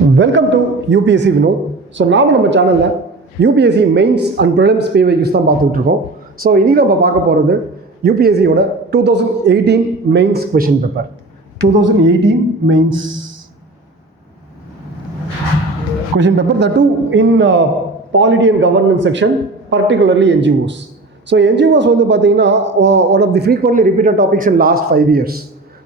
Welcome to UPSC Vinod. So நம்ம சேனலில் UPSC mains and prelims previous தான் பார்த்துட்ருக்கோம். ஸோ இனி நம்ம பார்க்க போகிறது யூபிஎஸ்சியோட 2018 mains question paper. 2018 mains question paper, that too in polity and governance section, particularly NGOs. So NGOs வந்து பார்த்தீங்கன்னா one of the frequently repeated topics in last 5 years.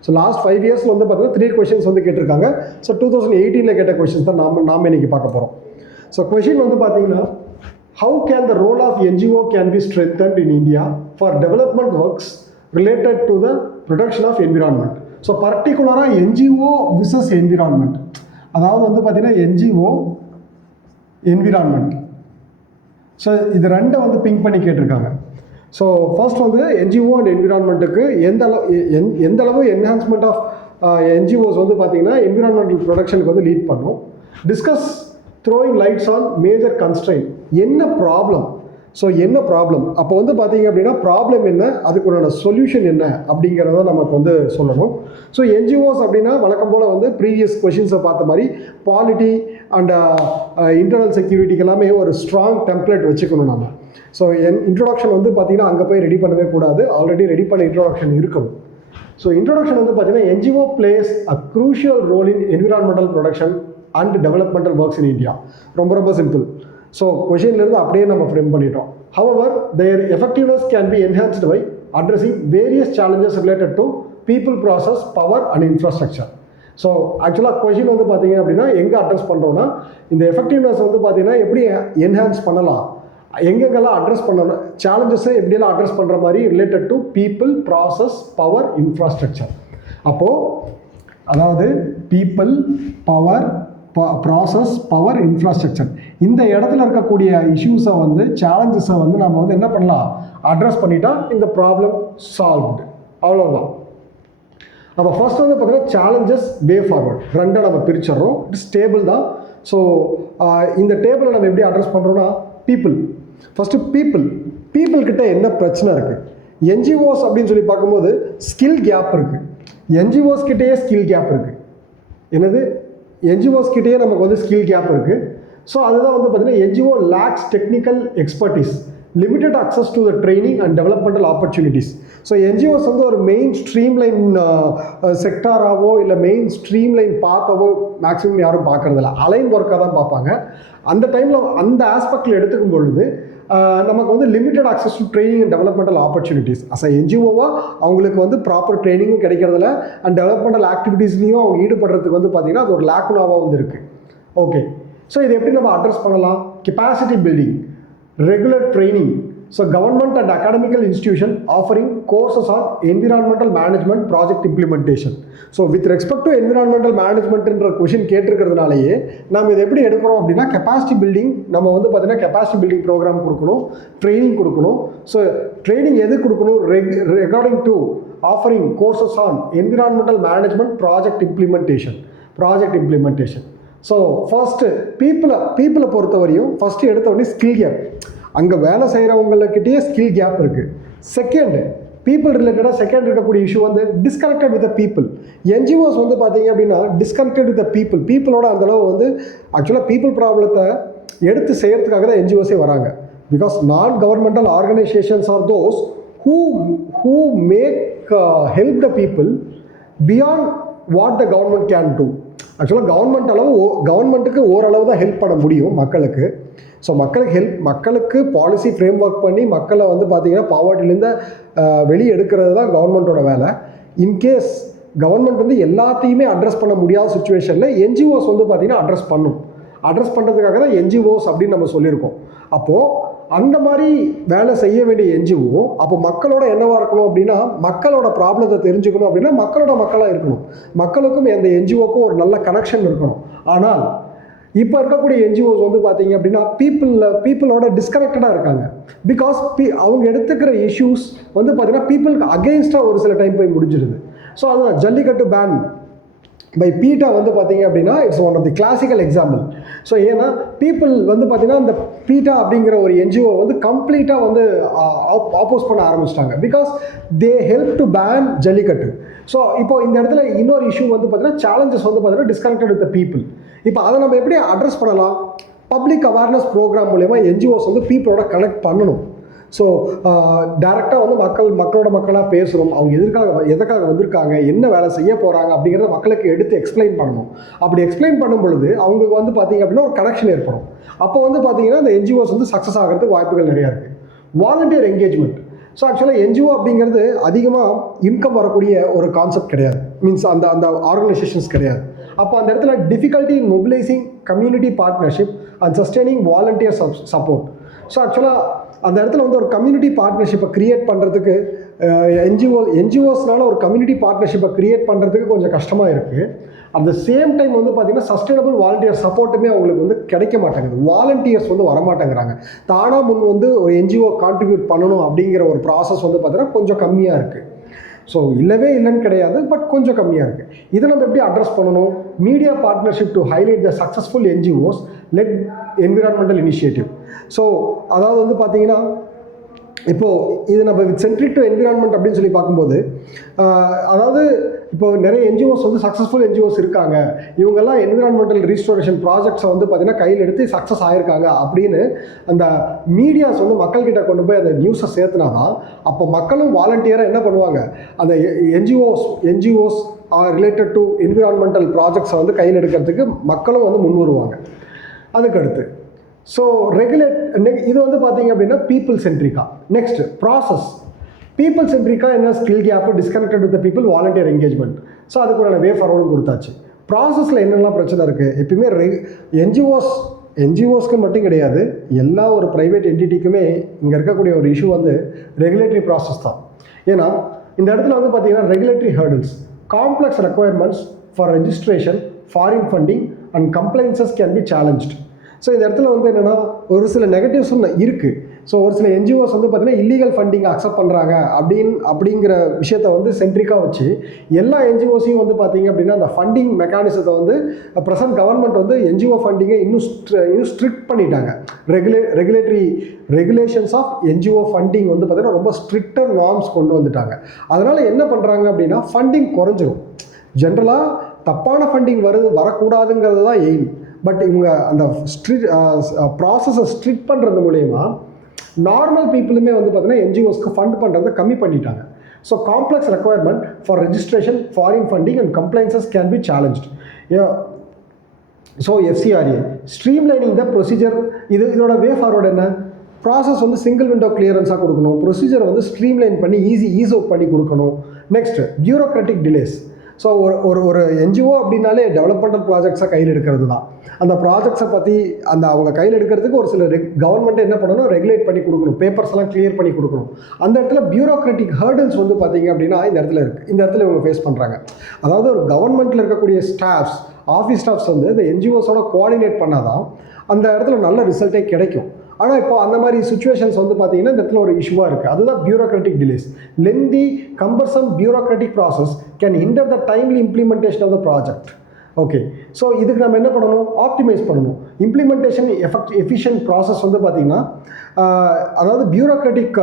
So last 5 இயர்ஸில் வந்து பார்த்தீங்கன்னா 3 கொஷின்ஸ் வந்து கேட்டிருக்காங்க. ஸோ 2018 கேட்ட கொஷின்ஸ் தான் நாம் இன்னைக்கு பார்க்க போகிறோம். ஸோ கொஷின் வந்து பார்த்தீங்கன்னா, how can the role of NGO can be strengthened in India for development works related to the protection of environment. So பர்டிகுலராக NGO விசஸ் என்விரான்மெண்ட், அதாவது வந்து பார்த்தீங்கன்னா NGO என்விரான்மெண்ட். ஸோ இது ரெண்டை வந்து பிங்க் பண்ணி கேட்டிருக்காங்க. ஸோ ஃபர்ஸ்ட் வந்து NGO அண்ட் என்விரான்மெண்ட்டுக்கு எந்த அளவு என்ஹான்ஸ்மெண்ட் ஆஃப் NGOs வந்து பார்த்தீங்கன்னா என்விரான்மெண்டல் ப்ரொடக்ஷனுக்கு வந்து லீட் பண்ணும். Discuss throwing lights on major constraint. என்ன ப்ராப்ளம், ஸோ என்ன ப்ராப்ளம், அப்போ வந்து பார்த்தீங்க அப்படின்னா ப்ராப்ளம் என்ன, அதுக்குண்டான சொல்யூஷன் என்ன அப்படிங்கிறத நமக்கு வந்து சொல்லணும். ஸோ NGOs அப்படின்னா வழக்கம் போல் வந்து ப்ரீவியஸ் கொஷின்ஸை பார்த்த மாதிரி பாலிட்டி அண்ட் இன்டர்னல் செக்யூரிட்டிக்கு எல்லாமே ஒரு ஸ்ட்ராங் டெம்ப்ளேட் வச்சுக்கணும் நம்ம. ஸோ இன்ட்ரொடக்ஷன் வந்து பார்த்தீங்கன்னா அங்கே போய் ரெடி பண்ணவே கூடாது, ஆல்ரெடி ரெடி பண்ண இன்ட்ரொடக்ஷன் இருக்கணும். ஸோ இன்ட்ரொடக்ஷன் வந்து பார்த்தீங்கன்னா NGO plays a crucial role in environmental protection and developmental works in India. ரொம்ப சிம்பிள். ஸோ கொஷின்லேருந்து அப்படியே நம்ம ஃப்ரேம் பண்ணிட்டோம். However, their effectiveness can be enhanced by addressing various challenges related to people, process, power and infrastructure. So ஆக்சுவலாக question வந்து பார்த்தீங்க அப்படின்னா எங்கே அட்ரஸ் பண்ணுறோன்னா, இந்த எஃபெக்டிவ்னஸ் வந்து பார்த்தீங்கன்னா எப்படி என்ஹான்ஸ் பண்ணலாம், எங்கெங்கெல்லாம் அட்ரஸ் பண்ணணும், சேலஞ்சஸை எப்படியெல்லாம் அட்ரஸ் பண்ணுற மாதிரி related to people, process, power, infrastructure. அப்போது அதாவது people, power, process, power, infrastructure, இந்த இடத்துல இருக்கக்கூடிய இஷ்யூஸை வந்து சேலஞ்சஸை வந்து நம்ம வந்து என்ன பண்ணலாம், அட்ரஸ் பண்ணிட்டா இந்த ப்ராப்ளம் சால்வ்டு, அவ்வளோதான். அப்போ ஃபர்ஸ்ட் வந்து பார்த்தீங்கன்னா சேலஞ்சஸ், வே ஃபார்வர்ட், ரெண்டை நம்ம பிரிச்சிடறோம். இட்ஸ் டேபிள் தான். ஸோ இந்த டேபிளை நம்ம எப்படி அட்ரஸ் பண்ணுறோன்னா, பீப்புள் ஃபஸ்ட்டு. பீப்புள்கிட்ட என்ன பிரச்சனை இருக்குது, NGOs அப்படின்னு சொல்லி பார்க்கும்போது ஸ்கில் கேப் இருக்குது. NGOs கிட்டேயே ஸ்கில் கேப் இருக்குது. என்னது, NGOs கிட்டேயே நமக்கு வந்து ஸ்கில் கேப் இருக்குது. ஸோ அதுதான் வந்து பார்த்தீங்கன்னா NGO lakhs technical expertise, limited access to the training and developmental opportunities. So NGOs வந்து ஒரு மெயின் ஸ்ட்ரீம்லைன் செக்டாராகவோ இல்லை மெயின் ஸ்ட்ரீம்லைன் பார்க்கவோ மேக்ஸிமம் யாரும் பார்க்குறதில்ல, அலைன் ஒர்க்காக தான் பார்ப்பாங்க. அந்த டைமில் அந்த ஆஸ்பெக்டில் எடுத்துக்கும் பொழுது நமக்கு வந்து limited access to training and developmental opportunities. As NGOவாக அவங்களுக்கு வந்து ப்ராப்பர் ட்ரைனிங்கும் கிடைக்கிறதில்ல, அண்ட் டெவலப்மெண்டல் ஆக்டிவிட்டீஸ்லையும் அவங்க ஈடுபடுறதுக்கு வந்து பார்த்திங்கன்னா அது ஒரு லேக்குனாவாக வந்து இருக்குது. ஓகே, ஸோ இதை எப்படி நம்ம அட்ரஸ் பண்ணலாம்? Capacity building, regular training. So government and academical institution offering courses on environmental management project implementation. So with respect to environmental மேனேஜ்மெண்ட்ன்ற கொஷின் கேட்டிருக்கிறதுனாலேயே நம்ம இதை எப்படி எடுக்கிறோம் அப்படின்னா, கெப்பாசிட்டி பில்டிங். நம்ம வந்து பார்த்தீங்கன்னா கெப்பாசிட்டி பில்டிங் ப்ரோக்ராம் கொடுக்கணும், ட்ரைனிங் கொடுக்கணும். ஸோ ட்ரைனிங் எது கொடுக்கணும், recording to offering courses on environmental management project implementation. So first பீப்புளை பொறுத்தவரையும் ஃபஸ்ட்டு எடுத்த உடனே ஸ்கில் கேப், அங்கே வேலை செய்கிறவங்கக்கிட்டேயே ஸ்கில் கேப் இருக்குது. செகண்ட், பீப்புள் ரிலேட்டடாக செகண்ட் இருக்கக்கூடிய இஷ்யூ வந்து disconnected with the people. NGOs வந்து பார்த்தீங்க அப்படின்னா டிஸ்கனெக்டட் வித் த பீப்புளோட அந்தளவு வந்து ஆக்சுவலாக பீப்புள் ப்ராப்ளத்தை எடுத்து செய்கிறதுக்காக தான் NGOஸே வராங்க. பிகாஸ் நான் governmental organisations are those who make help the people beyond what the government can do. ஆக்சுவலாக கவர்மெண்ட்டுக்கு ஓரளவு தான் ஹெல்ப் பண்ண முடியும் மக்களுக்கு. ஸோ மக்களுக்கு பாலிசி ஃப்ரேம் ஒர்க் பண்ணி மக்களை வந்து பார்த்திங்கன்னா பாவர்ட்டிலேருந்து வெளியே எடுக்கிறது தான் கவர்மெண்ட்டோட வேலை. இன்கேஸ் கவர்மெண்ட் வந்து எல்லாத்தையுமே அட்ரஸ் பண்ண முடியாத சுச்சுவேஷனில் NGOs வந்து பார்த்திங்கன்னா அட்ரஸ் பண்ணுறதுக்காக தான் NGOs அப்படின்னு நம்ம சொல்லியிருக்கோம். அப்போது அந்த மாதிரி வேலை செய்ய வேண்டிய NGO அப்போ மக்களோட என்னவாக இருக்கணும் அப்படின்னா, மக்களோட ப்ராப்ளத்தை தெரிஞ்சுக்கணும் அப்படின்னா மக்களாக இருக்கணும். மக்களுக்கும் அந்த NGOக்கும் ஒரு நல்ல கனெக்ஷன் இருக்கணும். ஆனால் இப்போ இருக்கக்கூடிய NGOs வந்து பார்த்தீங்க அப்படின்னா பீப்புளோட டிஸ்கனெக்டடாக இருக்காங்க. பிகாஸ் அவங்க எடுத்துக்கிற இஷ்யூஸ் வந்து பார்த்தீங்கன்னா பீப்புளுக்கு அகெயின்ஸ்டாக ஒரு சில டைம் போய் முடிஞ்சிடுது. ஸோ அதுதான் ஜல்லிக்கட்டு பேன் பை பீட்டா வந்து பார்த்தீங்க அப்படின்னா it's one of the classical example. So ஏன்னா பீப்புள் வந்து பார்த்தீங்கன்னா இந்த பீட்டா அப்படிங்கிற ஒரு என்ஜிஓ வந்து கம்ப்ளீட்டாக வந்து ஆப்போஸ் பண்ண ஆரம்பிச்சிட்டாங்க. Because they help to ban Jallikattu. So இப்போ இந்த இடத்துல இன்னொரு இஷ்யூ வந்து பார்த்தீங்கன்னா சேலஞ்சஸ் வந்து பார்த்தீங்கன்னா டிஸ்கனெக்டட் வித் த பீப்புள். இப்போ அதை நம்ம எப்படி அட்ரஸ் பண்ணலாம்? பப்ளிக் அவேர்னஸ் ப்ரோக்ராம் மூலயமா என்ஜிஓஸ் வந்து பீப்புளோட கனெக்ட் பண்ணணும். ஸோ டேரெக்டாக வந்து மக்களோட மக்களாக பேசுகிறோம், அவங்க எதுக்காக வந்திருக்காங்க, என்ன வேலை செய்ய போகிறாங்க அப்படிங்கிறத மக்களுக்கு எடுத்து எக்ஸ்பிளைன் பண்ணணும். அப்படி எக்ஸ்பிளைன் பண்ணும் பொழுது அவங்களுக்கு வந்து பார்த்திங்க அப்படின்னா ஒரு கனெக்ஷன் ஏற்படும். அப்போ வந்து பார்த்திங்கன்னா இந்த என்ஜிஓஸ் வந்து சக்ஸஸ் ஆகிறதுக்கு வாய்ப்புகள் நிறையா இருக்குது. Volunteer engagement. ஸோ ஆக்சுவலாக என்ஜிஓ அப்படிங்கிறது அதிகமாக இன்கம் வரக்கூடிய ஒரு கான்செப்ட் கிடையாது, மீன்ஸ் அந்த ஆர்கனைசேஷன்ஸ் கிடையாது. அப்போ அந்த இடத்துல difficulty in mobilising community partnership and sustaining volunteer support. So ஆக்சுவலாக அந்த இடத்துல வந்து ஒரு கம்யூனிட்டி பார்ட்னர்ஷிப்பை க்ரியேட் பண்ணுறதுக்கு என்ஜிஓஸ்னால ஒரு கம்யூனிட்டி பார்ட்னர்ஷிப்பை க்ரியேட் பண்ணுறதுக்கு கொஞ்சம் கஷ்டமாக இருக்குது. அட் த சேம் டைம் வந்து பார்த்திங்கன்னா சஸ்டைனபிள் வாலண்டியர் சப்போர்ட்டுமே அவங்களுக்கு வந்து கிடைக்க மாட்டேங்குது. வாலண்டியர்ஸ் வந்து வரமாட்டேங்கிறாங்க. தானாக முன் வந்து ஒரு என்ஜிஓ கான்ட்ரிபியூட் பண்ணணும் அப்படிங்கிற ஒரு ப்ராசஸ் வந்து பார்த்திங்கன்னா கொஞ்சம் கம்மியாக இருக்குது. ஸோ இல்லைன்னு கிடையாது, பட் கொஞ்சம் கம்மியாக இருக்குது. இதை நம்ம எப்படி அட்ரஸ் பண்ணணும்? Media partnership to highlight the successful NGOs let environmental initiative. So அதாவது வந்து பார்த்தீங்கன்னா இப்போது இது நம்ம வித் சென்ட்ரிக் டு என்விரான்மெண்ட் அப்படின்னு சொல்லி பார்க்கும்போது அதாவது இப்போ நிறைய என்ஜிஓஸ் வந்து சக்ஸஸ்ஃபுல் என்ஜிஓஸ் இருக்காங்க, இவங்கெல்லாம் என்விரான்மெண்டல் ரீஸ்டோரேஷன் ப்ராஜெக்ட்ஸை வந்து பார்த்திங்கன்னா கையில் எடுத்து சக்ஸஸ் ஆகிருக்காங்க அப்படின்னு அந்த மீடியாஸ் வந்து மக்கள்கிட்ட கொண்டு போய் அந்த நியூஸை சேர்த்துனா தான் அப்போ மக்களும் வாலண்டியராக என்ன பண்ணுவாங்க, அந்த என்ஜிஓஸ் ரிலேட்டட் டு என்விரான்மெண்டல் ப்ராஜெக்ட்ஸை வந்து கையில் எடுக்கிறதுக்கு மக்களும் வந்து முன் வருவாங்க. அதுக்கடுத்து ஸோ இது வந்து பார்த்தீங்க அப்படின்னா பீப்புள் சென்ட்ரிக்கா. Next process. பீப்புள் சென்ட்ரிக்கா என்ன? Skill gap, disconnected with people, volunteer engagement. So அதுக்குள்ள வே ஃபார்வர்டும் கொடுத்தாச்சு. ப்ராசஸில் என்னெல்லாம் பிரச்சனை இருக்குது? எப்பயுமே என்ஜிஓஸ்க்கு மட்டும் கிடையாது, எல்லா ஒரு ப்ரைவேட் என்டிட்டிக்குமே இங்கே இருக்கக்கூடிய ஒரு இஷ்யூ வந்து ரெகுலேட்டரி ப்ராசஸ் தான். ஏன்னா இந்த இடத்துல வந்து பார்த்தீங்கன்னா regulatory hurdles, complex requirements for registration, foreign funding and compliances can be challenged. So இந்த இடத்துல வந்து என்னென்னா ஒரு சில நெகட்டிவ்ஸும் இருக்குது. ஸோ ஒரு சில என்ஜிஓஸ் வந்து பார்த்திங்கன்னா இல்லீகல் ஃபண்டிங் அக்செப்ட் பண்ணுறாங்க அப்படிங்கிற விஷயத்தை வந்து சென்ட்ரிக்காக வச்சு எல்லா என்ஜிஓஸையும் வந்து பார்த்திங்க அப்படின்னா அந்த ஃபண்டிங் மெக்கானிசத்தை வந்து ப்ரெசன்ட் கவர்மெண்ட் வந்து என்ஜிஓ ஃபண்டிங்கை இன்னும் ஸ்ட்ரிக்ட் பண்ணிட்டாங்க. ரெகுலேஷன்ஸ் ஆஃப் என்ஜிஓ ஃபண்டிங் வந்து பார்த்திங்கன்னா ரொம்ப ஸ்ட்ரிக்டர் நார்ம்ஸ் கொண்டு வந்துட்டாங்க. அதனால் என்ன பண்ணுறாங்க அப்படின்னா ஃபண்டிங் குறைஞ்சிரும். ஜென்ரலாக தப்பான ஃபண்டிங் வரக்கூடாதுங்கிறது தான் எய்ம். பட் இவங்க அந்த ப்ராசஸை ஸ்ட்ரிக்ட் பண்ணுறது மூலயமா நார்மல் பீப்புளுமே வந்து பார்த்தீங்கன்னா என்ஜிஓஸ்க்கு ஃபண்ட் பண்ணுறதை கம்மி பண்ணிட்டாங்க. So complex requirement for registration, foreign funding and compliances can be challenged. So FCRA streamlining the procedure. இதோட வே ஃபார்வர்டு என்ன? ப்ராசஸ் வந்து சிங்கிள் விண்டோ கிளியரன்ஸாக கொடுக்கணும், ப்ரொசீஜரை வந்து ஸ்ட்ரீம்லைன் பண்ணி ஈஸ் அவுட் பண்ணி கொடுக்கணும். Next bureaucratic delays. ஸோ ஒரு என்ஜிஓ அப்படின்னாலே டெவலப்மெண்டல் ப்ராஜெக்ட்ஸை கையில் எடுக்கிறது தான். அந்த ப்ராஜெக்ட்ஸை பற்றி அவங்க கையில் எடுக்கிறதுக்கு ஒரு சில கவர்மெண்ட்டை என்ன பண்ணணும், ரெகுலேட் பண்ணி கொடுக்கணும், பேப்பர்ஸ் எல்லாம் கிளியர் பண்ணி கொடுக்கணும். அந்த இடத்துல பியூரோக்ராட்டிக் ஹர்டில்ஸ் வந்து பார்த்தீங்க அப்படின்னா இந்த இடத்துல இவங்க ஃபேஸ் பண்ணுறாங்க. அதாவது ஒரு கவர்மெண்ட்டில் இருக்கக்கூடிய ஸ்டாஃப்ஸ், ஆஃபீஸ் ஸ்டாஃப்ஸ் வந்து இந்த என்ஜிஓஸோட கோஆர்டினேட் பண்ணால் தான் அந்த இடத்துல நல்ல ரிசல்ட்டே கிடைக்கும். ஆனால் இப்போ அந்த மாதிரி சுச்சுவேஷன்ஸ் வந்து பார்த்தீங்கன்னா இந்த இடத்துல ஒரு இஷ்யூவாக இருக்குது. அதுதான் bureaucratic delays. Lengthy cumbersome bureaucratic process can hinder the timely implementation of the project. Okay, so இதுக்கு நம்ம என்ன பண்ணணும்? ஆப்டிமைஸ் பண்ணணும். இம்ப்ளிமெண்டேஷன் எஃபிஷியன்ட் ப்ராசஸ் வந்து பார்த்திங்கன்னா அதாவது பியூரோக்ராட்டிக்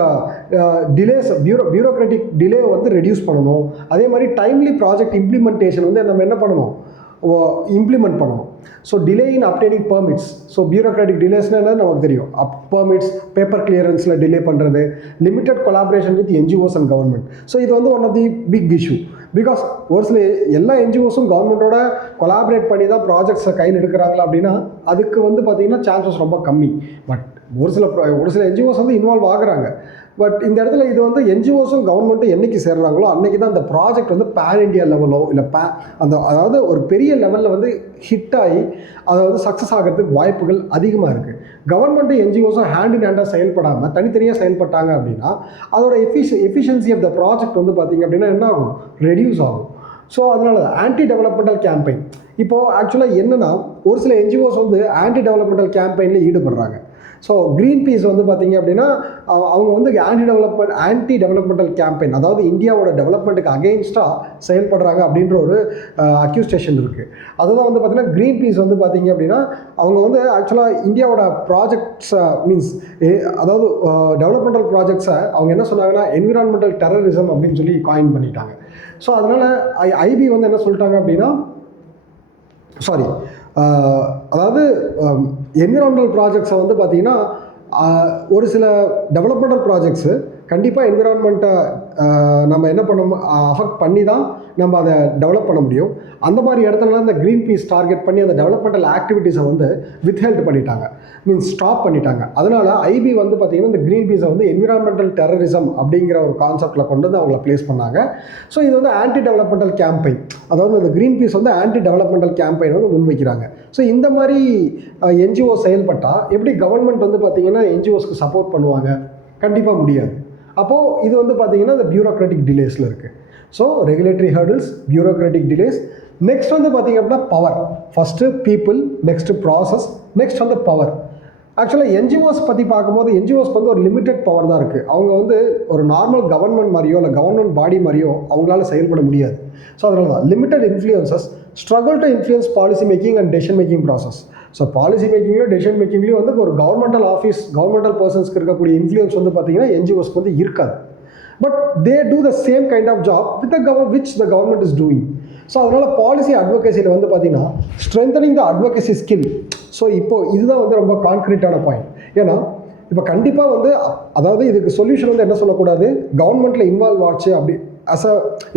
டிலே வந்து ரெடியூஸ் பண்ணணும். அதே மாதிரி டைம்லி ப்ராஜெக்ட் இம்ப்ளிமெண்டேஷன் வந்து நம்ம என்ன பண்ணணும், இம்ப்ளிமெண்ட் பண்ணணும். So delay in obtaining permits. So bureaucratic டிலேஸ்னால் நமக்கு தெரியும், பெர்மிட்ஸ், பேப்பர் கிளியரன்ஸில் டிலே பண்ணுறது, limited collaboration with NGOs and government. So இது வந்து one of the big issue. Because ஒரு சில எல்லா என்ஜிஓஸும் கவர்மெண்ட்டோட கொலாபரேட் பண்ணி தான் ப்ராஜெக்ட்ஸை கையில் எடுக்கிறாங்களா அப்படின்னா அதுக்கு வந்து பார்த்திங்கன்னா சான்சஸ் ரொம்ப கம்மி. பட் ஒரு சில என்ஜிஓஸ் வந்து இன்வால்வ் ஆகுறாங்க. பட் இந்த இடத்துல இது வந்து என்ஜிஓஸும் கவர்மெண்ட்டும் என்றைக்கு சேர்றாங்களோ அன்றைக்கி தான் அந்த ப்ராஜெக்ட் வந்து பேன் இண்டியா லெவலோ இல்லை அதாவது ஒரு பெரிய லெவலில் வந்து ஹிட் ஆகி அதை வந்து சக்ஸஸ் ஆகிறதுக்கு வாய்ப்புகள் அதிகமாக இருக்குது. கவர்மெண்ட்டும் என்ஜிஓஸும் ஹேண்ட் இன் ஹேண்டாக செயல்படாமல் தனித்தனியாக செயல்பட்டாங்க அப்படின்னா அதோட எஃபிஷியன்சி ஆஃப் த ப்ராஜெக்ட் வந்து பார்த்திங்க அப்படின்னா என்ன ஆகும், ரெடியூஸ் ஆகும். ஸோ அதனால ஆன்டி டெவலப்மெண்டல் கேம்பெயின். இப்போது ஆக்சுவலாக என்னென்னா ஒரு சில என்ஜிஓஸ் வந்து ஆன்டி டெவலப்மெண்டல் கேம்பெயினில் ஈடுபடுறாங்க. ஸோ க்ரீன் பீஸ் வந்து பார்த்தீங்க அப்படின்னா அவங்க வந்து ஆன்டி டெவலப்மெண்டல் கேம்பெயின், அதாவது இந்தியாவோட டெவலப்மெண்ட்டுக்கு அகெயின்ஸ்டாக செயல்படுறாங்க அப்படின்ற ஒரு அக்யூஸ்டேஷன் இருக்குது. அதுதான் வந்து பார்த்தீங்கன்னா க்ரீன் பீஸ் வந்து பார்த்தீங்க அப்படின்னா அவங்க வந்து ஆக்சுவலாக இந்தியாவோட ப்ராஜெக்ட்ஸ் மீன்ஸ் அதாவது டெவலப்மெண்டல் ப்ராஜெக்ட்ஸை அவங்க என்ன சொன்னாங்கன்னா என்விரான்மெண்டல் டெரரிசம் அப்படின்னு சொல்லி காயின் பண்ணிட்டாங்க. ஸோ அதனால் ஐபி வந்து என்ன சொல்லிட்டாங்க அப்படின்னா அதாவது என்விரான்மெண்டல் ப்ராஜெக்ட்ஸை வந்து பார்த்திங்கன்னா ஒரு சில டெவலப்மெண்டல் ப்ராஜெக்ட்ஸு கண்டிப்பாக என்விரான்மெண்ட்டை நம்ம என்ன பண்ண அஃபெக்ட் பண்ணி தான் நம்ம அதை டெவலப் பண்ண முடியும். அந்த மாதிரி இடத்துலலாம் இந்த க்ரீன் பீஸ் டார்கெட் பண்ணி அந்த டெவலப்மெண்டல் ஆக்டிவிட்டீஸை வந்து வித்ஹெல்ட் பண்ணிட்டாங்க, மீன்ஸ் ஸ்டாப் பண்ணிட்டாங்க. அதனால் ஐபி வந்து பார்த்திங்கன்னா இந்த க்ரீன் பீஸை வந்து என்விரான்மெண்டல் டெரரிசம் அப்படிங்கிற ஒரு கான்செப்டில் கொண்டு வந்து அவங்கள ப்ளேஸ் பண்ணாங்க. ஸோ இது வந்து ஆன்டி டெவலப்மெண்டல் கேம்பெயின், அதாவது இந்த க்ரீன் பீஸ் வந்து ஆன்டி டெவலப்மெண்டல் கேம்பெயின் வந்து முன்வைக்கிறாங்க. ஸோ இந்த மாதிரி என்ஜிஓ செயல்பட்டால் எப்படி கவர்மெண்ட் வந்து பார்த்திங்கன்னா என்ஜிஓஸ்க்கு சப்போர்ட் பண்ணுவாங்க? கண்டிப்பாக முடியாது. அப்போது இது வந்து பார்த்திங்கன்னா இந்த பியூரோக்ராட்டிக் டிலேஸில் இருக்குது. So regulatory hurdles, bureaucratic delays. Next வந்து பார்த்திங்க அப்படின்னா power. First people, next process, next வந்து பவர். ஆக்சுவலாக என்ஜிஓஸ் பற்றி பார்க்கும்போது என்ஜிஓஸ்க்கு வந்து ஒரு லிமிட்டட் பவர் தான் இருக்குது. அவங்க வந்து ஒரு நார்மல் கவர்மெண்ட் மாதிரியோ இல்லை கவர்மெண்ட் பாடி மாதிரியோ அவங்களால செயல்பட முடியாது. ஸோ அதனால தான் limited influences struggle to influence policy making and decision making process. So policy மேக்கிங்லையும் டெசிஷன் மேக்கிங்லையும் வந்து ஒரு கவர்மெண்டல் ஆஃபீஸ், கவர்மெண்டல் பர்சன்ஸ்க்கு இருக்கக்கூடிய இன்ஃப்ளூயன்ஸ் வந்து பார்த்திங்கன்னா என்ஜிஓஸ்க்கு வந்து இருக்காது. But they do the same kind of job which the government is doing. So அதனால் பாலிசி அட்வொகேசியில் வந்து பார்த்திங்கன்னா strengthening the advocacy skill. So இப்போது இதுதான் வந்து ரொம்ப கான்க்ரீட்டான பாயிண்ட். ஏன்னா இப்போ கண்டிப்பாக வந்து அதாவது இதுக்கு சொல்யூஷன் வந்து என்ன சொல்லக்கூடாது, கவர்மெண்ட்டில் இன்வால்வ் ஆச்சு அப்படி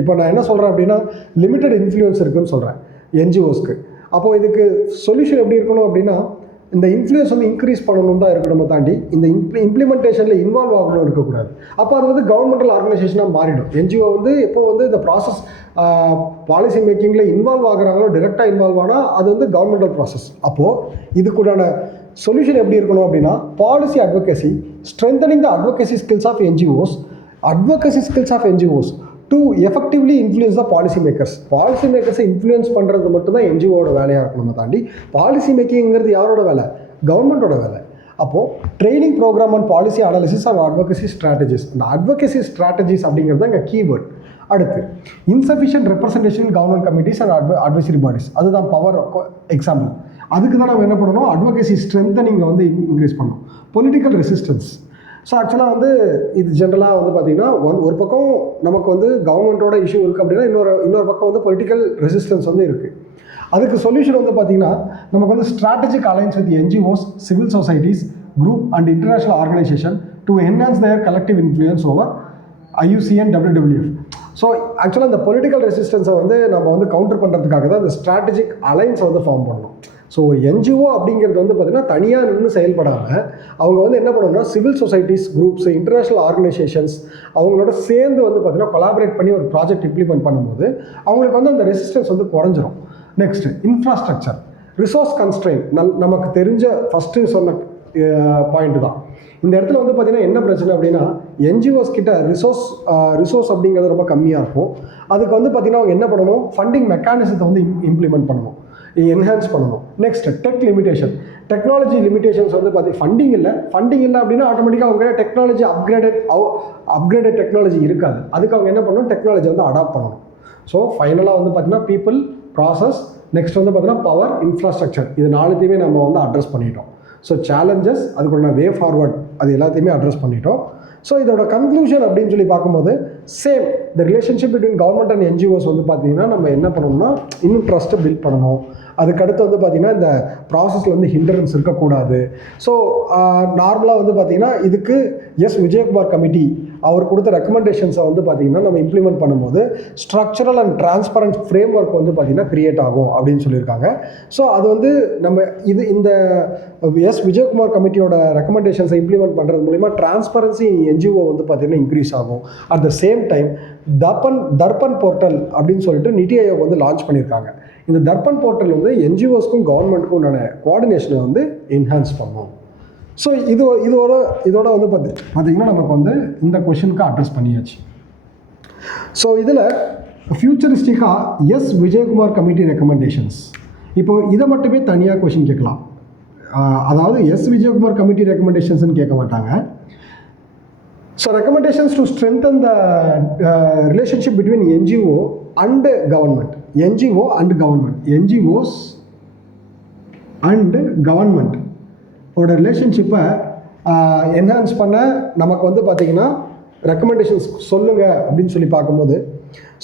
இப்போ நான் என்ன சொல்கிறேன் அப்படின்னா லிமிட்டட் இன்ஃப்ளூயன்ஸ் இருக்குதுன்னு சொல்கிறேன் என்ஜிஓஸ்க்கு. அப்போது இதுக்கு சொல்யூஷன் எப்படி இருக்கணும் அப்படின்னா இந்த இன்ஃப்ளூயன்ஸ் வந்து இன்க்ரீஸ் பண்ணணும் தான் இருக்கணுமே தாண்டி இந்த இம்ப்ளிமெண்டேஷனில் இன்வால்வ் ஆகணும் இருக்கக்கூடாது. அப்போ அது வந்து கவர்மெண்டல் ஆர்கனைசேஷனாக மாறிடும். என்ஜிஓ வந்து எப்போ வந்து இந்த ப்ராசஸ் பாலிசி மேக்கிங்கில் இன்வால்வ் ஆகுறாங்களோ, டைரெக்டாக இன்வால்வ் ஆனால் அது வந்து கவர்மெண்டல் ப்ராசஸ். அப்போது இதுக்குண்டான சொல்யூஷன் எப்படி இருக்கணும் அப்படின்னா policy advocacy, strengthening the advocacy skills of NGOs, advocacy skills of NGOs to effectively influence the policy makers. Policy மேக்கர்ஸை இன்ஃப்ளூயன்ஸ் பண்ணுறது மட்டும்தான் என்ஜிஓட வேலையாக இருக்கணும் தாண்டி பாலிசி மேக்கிங்கிறது யாரோட வேலை? கவர்மெண்ட்டோட வேலை. அப்போது training program and policy analysis of advocacy strategies. இந்த அட்வொகசி ஸ்ட்ராட்டஜிஸ் அப்படிங்கிறது இங்கே கீவேர்ட். அடுத்து insufficient representation in government committees and advisory bodies. அதுதான் பவர் எக்ஸாம்பிள். அதுக்கு தான் நம்ம என்ன பண்ணணும், அட்வொகேசி ஸ்ட்ரென்த்தை நீங்கள் வந்து இன்க்ரீஸ் பண்ணணும். Political resistance. ஸோ ஆக்சுவலாக வந்து இது ஜென்ரலாக வந்து பார்த்திங்கன்னா ஒரு பக்கம் நமக்கு வந்து கவர்மெண்ட்டோட இஷ்யூ இருக்குது அப்படின்னா இன்னொரு பக்கம் வந்து பொலிட்டிக்கல் ரெசிஸ்டன்ஸ் வந்து இருக்குது. அதுக்கு சொல்யூஷன் வந்து பார்த்திங்கன்னா நமக்கு வந்து strategic alliance with NGOs, civil societies, group and international organisation to enhance their collective influence over IUCN WWF. So ஆக்சுவலாக இந்த பொலிட்டிக்கல் ரெசிஸ்டன்ஸை வந்து நம்ம வந்து கவுண்டர் பண்ணுறதுக்காக தான் இந்த ஸ்ட்ராட்டஜிக் அலைன்ஸை வந்து ஃபார்ம் பண்ணணும். ஸோ ஒரு என்ஜிஓ அப்படிங்கிறது வந்து பார்த்திங்கன்னா தனியாக நின்று செயல்படாமல் அவங்க வந்து என்ன பண்ணணும்னா civil societies, groups, international organisations அவங்களோட சேர்ந்து வந்து பார்த்திங்கன்னா கொலாபரேட் பண்ணி ஒரு ப்ராஜெக்ட் இம்ப்ளிமெண்ட் பண்ணும்போது அவங்களுக்கு வந்து அந்த ரெசிஸ்டன்ஸ் வந்து குறைஞ்சிரும். Next infrastructure, resource constraint. நமக்கு தெரிஞ்ச ஃபஸ்ட்டு சொன்ன பாயிண்ட் தான். இந்த இடத்துல வந்து பார்த்திங்கன்னா என்ன பிரச்சனை அப்படின்னா என்ஜிஓஸ் கிட்ட ரிசோர்ஸ் அப்படிங்கிறது ரொம்ப கம்மியாக இருக்கும். அதுக்கு வந்து பார்த்திங்கன்னா அவங்க என்ன பண்ணணும், ஃபண்டிங் மெக்கானிசத்தை வந்து இம்ப்ளிமெண்ட் பண்ணணும், என்ஹான்ஸ் பண்ணணும். Next tech limitation, technology limitations வந்து பார்த்திங்கன்னா ஃபண்டிங் இல்லை அப்படின்னா ஆட்டோமேட்டிக்காக அவங்க டெக்னாலஜி அப்கிரேடட் டெக்னாலஜி இருக்காது. அதுக்கு அவங்க என்ன பண்ணணும், டெக்னாலஜி வந்து அடாப்ட் பண்ணணும். ஸோ ஃபைனலாக வந்து பார்த்திங்கன்னா பீப்புள், ப்ராசஸ், நெக்ஸ்ட் வந்து பார்த்திங்கன்னா பவர், இன்ஃப்ராஸ்ட்ரக்சர், இது நாலுத்தையுமே நம்ம வந்து அட்ரஸ் பண்ணிட்டோம். ஸோ சேலஞ்சஸ், அதுக்குள்ள வே ஃபார்வர்ட், அது எல்லாத்தையுமே அட்ரஸ் பண்ணிட்டோம். ஸோ இதோட கன்க்ளூஷன் அப்படின்னு சொல்லி பார்க்கும்போது same the relationship between government and NGOs வந்து பார்த்திங்கன்னா நம்ம என்ன பண்ணணும்னா இன்னும் ட்ரஸ்ட்டை பில்ட் பண்ணணும். அதுக்கடுத்து வந்து பார்த்திங்கன்னா இந்த ப்ராசஸில் வந்து ஹிண்டரன்ஸ் இருக்கக்கூடாது. ஸோ நார்மலாக வந்து பார்த்திங்கன்னா இதுக்கு விஜயகுமார் கமிட்டி அவர் கொடுத்த ரெக்கமெண்டேஷன்ஸை வந்து பார்த்திங்கன்னா நம்ம இம்ப்ளிமெண்ட் பண்ணும்போது structural and transparent frame work வந்து பார்த்திங்கன்னா க்ரியேட் ஆகும் அப்படின்னு சொல்லியிருக்காங்க. ஸோ அது வந்து நம்ம இந்த விஜயகுமார் கமிட்டியோட ரெக்கமெண்டேஷன்ஸை இம்ப்ளிமெண்ட் பண்ணுறது மூலிமா டிரான்ஸ்பரன்சி என்ஜிஓ வந்து பார்த்திங்கன்னா இன்க்ரீஸ் ஆகும். At the same time Darpan portal அப்படின்னு சொல்லிட்டு நிதி ஆயோக் வந்து லான்ச் பண்ணியிருக்காங்க. இந்த தர்பன் போர்ட்டல் வந்து என்ஜிஓஸ்க்கும் கவர்மெண்ட்டுக்கும் உண்டான கோஆர்டினேஷனை வந்து என்ஹான்ஸ் பண்ணும். ஸோ இதோட வந்து பார்த்திங்கன்னா நமக்கு வந்து இந்த கொஷனுக்கு அட்ரஸ் பண்ணியாச்சு. ஸோ இதில் ஃபியூச்சரிஸ்டிக்காக விஜயகுமார் கமிட்டி ரெக்கமெண்டேஷன்ஸ், இப்போது இதை மட்டுமே தனியாக கொஷின் கேட்கலாம். அதாவது எஸ் விஜயகுமார் கமிட்டி ரெக்கமெண்டேஷன்ஸ்னு கேட்க மாட்டாங்க. So recommendations to strengthen the relationship between NGO and government. NGO and government, NGOs and government ஓட ரிலேஷன்ஷிப்பை என்ஹான்ஸ் பண்ண நமக்கு வந்து பார்த்திங்கன்னா ரெக்கமெண்டேஷன்ஸ் சொல்லுங்கள் அப்படின்னு சொல்லி பார்க்கும்போது,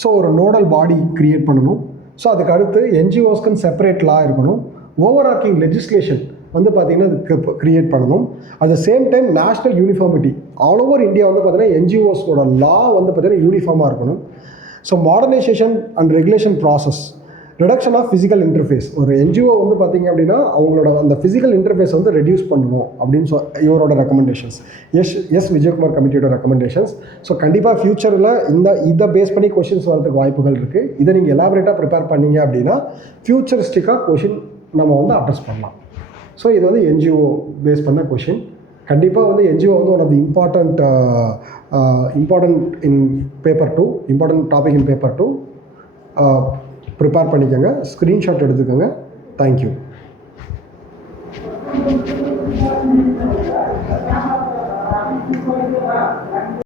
ஸோ ஒரு நோடல் பாடி க்ரியேட் பண்ணணும். ஸோ அதுக்கு அடுத்து என்ஜிஓஸ்க்குன்னு செப்பரேட் லா இருக்கணும். ஓவர் ஆர்க்கிங் லெஜிஸ்லேஷன் வந்து பார்த்திங்கன்னா அதுக்கு க்ரியேட் பண்ணணும். At the same time national uniformity all over India வந்து பார்த்திங்கன்னா என்ஜிஓஸோட லா வந்து பார்த்திங்கன்னா யூனிஃபார்மாக இருக்கணும். So modernization and regulation process, reduction of physical interface. ஒரு என்ஜிஓ வந்து பார்த்திங்க அப்படின்னா அவங்களோட அந்த ஃபிசிக்கல் இன்டர்ஃபேஸ் வந்து ரெடியூஸ் பண்ணணும் அப்படின்னு இவரோட ரெக்கமெண்டேஷன்ஸ், எஸ் விஜயகுமார் கமிட்டியோட ரெக்கமெண்டேஷன்ஸ். ஸோ கண்டிப்பாக ஃப்யூச்சரில் இதை பேஸ் பண்ணி கொஷின்ஸ் வரதுக்கு வாய்ப்புகள் இருக்குது. இதை நீங்கள் எலாபரேட்டாக ப்ரிப்பேர் பண்ணீங்க அப்படின்னா ஃப்யூச்சரிஸ்டிக்காக கொஷின் நம்ம வந்து அட்ரஸ் பண்ணலாம். ஸோ இது வந்து என்ஜிஓ பேஸ் பண்ண கொஷின். கண்டிப்பாக வந்து என்ஜிஓ வந்து one of the important in paper 2, important topic in paper 2. Prepare பண்ணிக்கோங்க, ஸ்க்ரீன்ஷாட் எடுத்துக்கோங்க. தேங்க்யூ.